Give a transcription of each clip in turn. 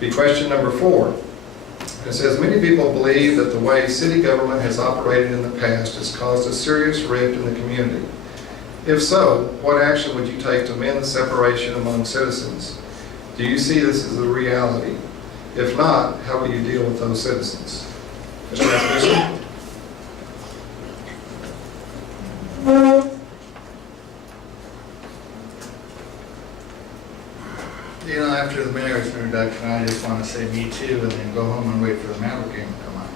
Be question number 4. It says, many people believe that the way city government has operated in the past has caused a serious rift in the community. If so, what action would you take to mend the separation among citizens? Do you see this as a reality? If not, how will you deal with those citizens? Mr. Rasmussen? You know, after the mayor's introduction, I just want to say me too, and then go home and wait for the Maverick game to come on.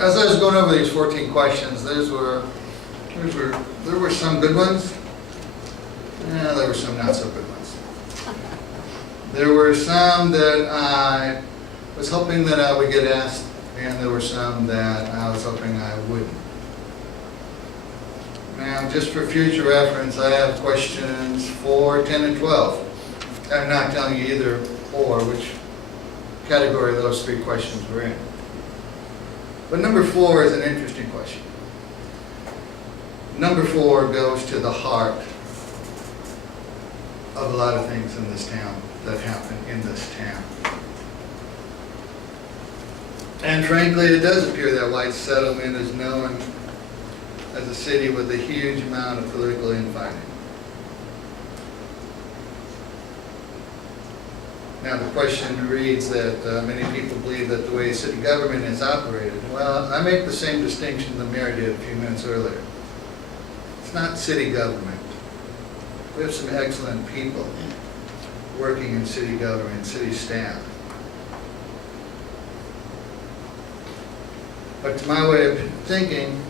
As I was going over these 14 questions, there were some good ones. Yeah, there were some not so good ones. There were some that I was hoping that I would get asked, and there were some that I was hoping I wouldn't. Now, just for future reference, I have questions 4, 10, and 12. I'm not telling you either or which category those 3 questions were in. But number 4 is an interesting question. Number 4 goes to the heart of a lot of things in this town that happen in this town. And frankly, it does appear that White Settlement is known as a city with a huge amount of political infighting. Now the question reads that many people believe that the way city government is operated. Well, I make the same distinction the mayor did a few minutes earlier. It's not city government. We have some excellent people working in city government, city staff. But to my way of thinking,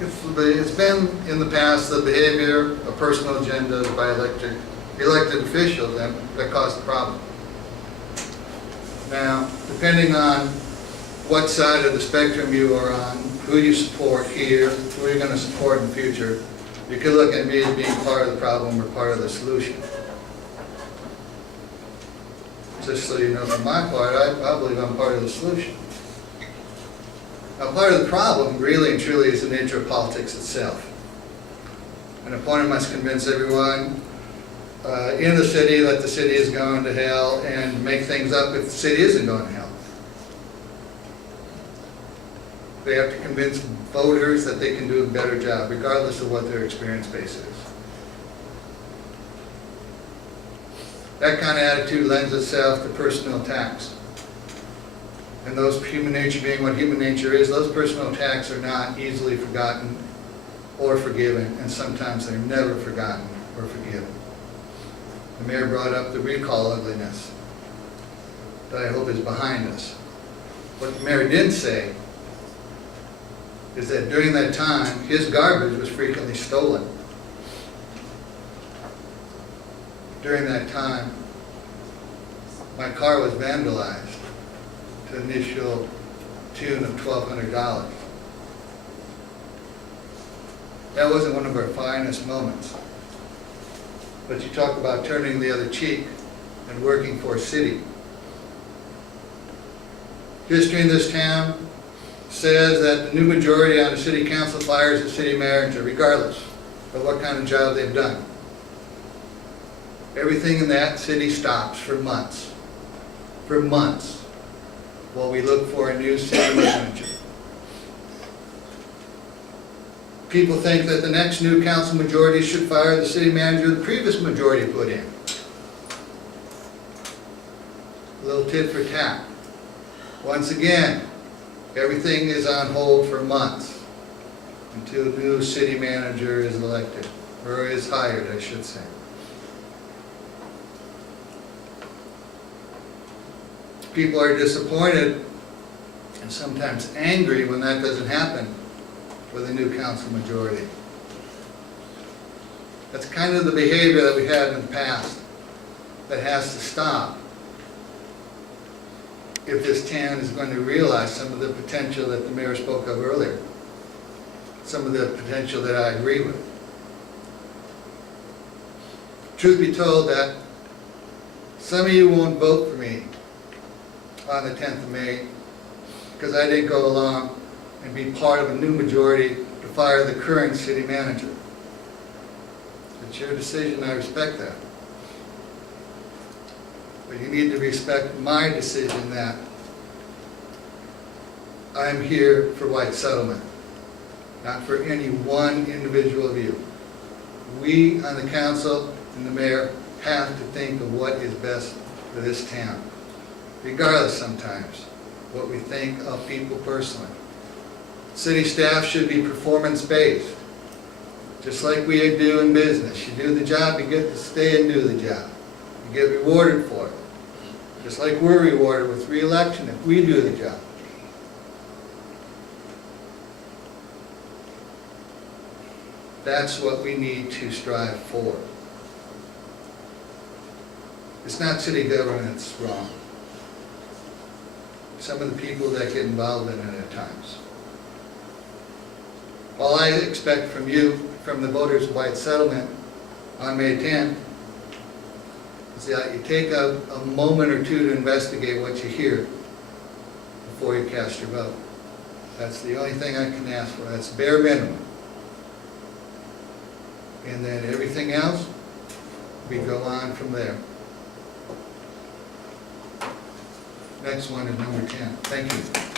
it's been in the past the behavior of personal agendas by elected officials that caused the problem. Now, depending on what side of the spectrum you are on, who you support here, who you're going to support in the future, you could look at me as being part of the problem or part of the solution. Just so you know, from my part, I believe I'm part of the solution. Now, part of the problem, really and truly, is the nature of politics itself. An opponent must convince everyone in the city that the city is going to hell and make things up if the city isn't going to hell. They have to convince voters that they can do a better job, regardless of what their experience base is. That kind of attitude lends itself to personal attacks. And those human nature being what human nature is, those personal attacks are not easily forgotten or forgiven, and sometimes they're never forgotten or forgiven. The mayor brought up the recall ugliness that I hope is behind us. What the mayor didn't say is that during that time, his garbage was frequently stolen. During that time, my car was vandalized to the initial tune of $1,200. That wasn't one of our finest moments. But you talk about turning the other cheek and working for a city. History in this town says that the new majority on the city council fires the city manager, regardless of what kind of job they've done. Everything in that city stops for months. For months. While we look for a new city manager. People think that the next new council majority should fire the city manager the previous majority put in. A little tit for tat. Once again, everything is on hold for months until a new city manager is elected, or is hired, I should say. People are disappointed and sometimes angry when that doesn't happen with a new council majority. That's kind of the behavior that we had in the past that has to stop if this town is going to realize some of the potential that the mayor spoke of earlier. Some of the potential that I agree with. Truth be told, that some of you won't vote for me on the 10th of May because I didn't go along and be part of a new majority to fire the current city manager. The It's your decision, I respect that. But you need to respect my decision that I'm here for white settlement, not for any one individual of you. We on the council and the mayor have to think of what is best for this town, regardless sometimes what we think of people personally. City staff should be performance-based, just like we do in business. You do the job, you get to stay and do the job. You get rewarded for it. Just like we're rewarded with re-election if we do the job. That's what we need to strive for. It's not city government that's wrong. Some of the people that get involved in it at times. All I expect from you, from the voters of white settlement on May 10th, is that you take a moment or two to investigate what you hear before you cast your vote. That's the only thing I can ask for. That's bare minimum. And then everything else, we go on from there. Next one is number 10. Thank you.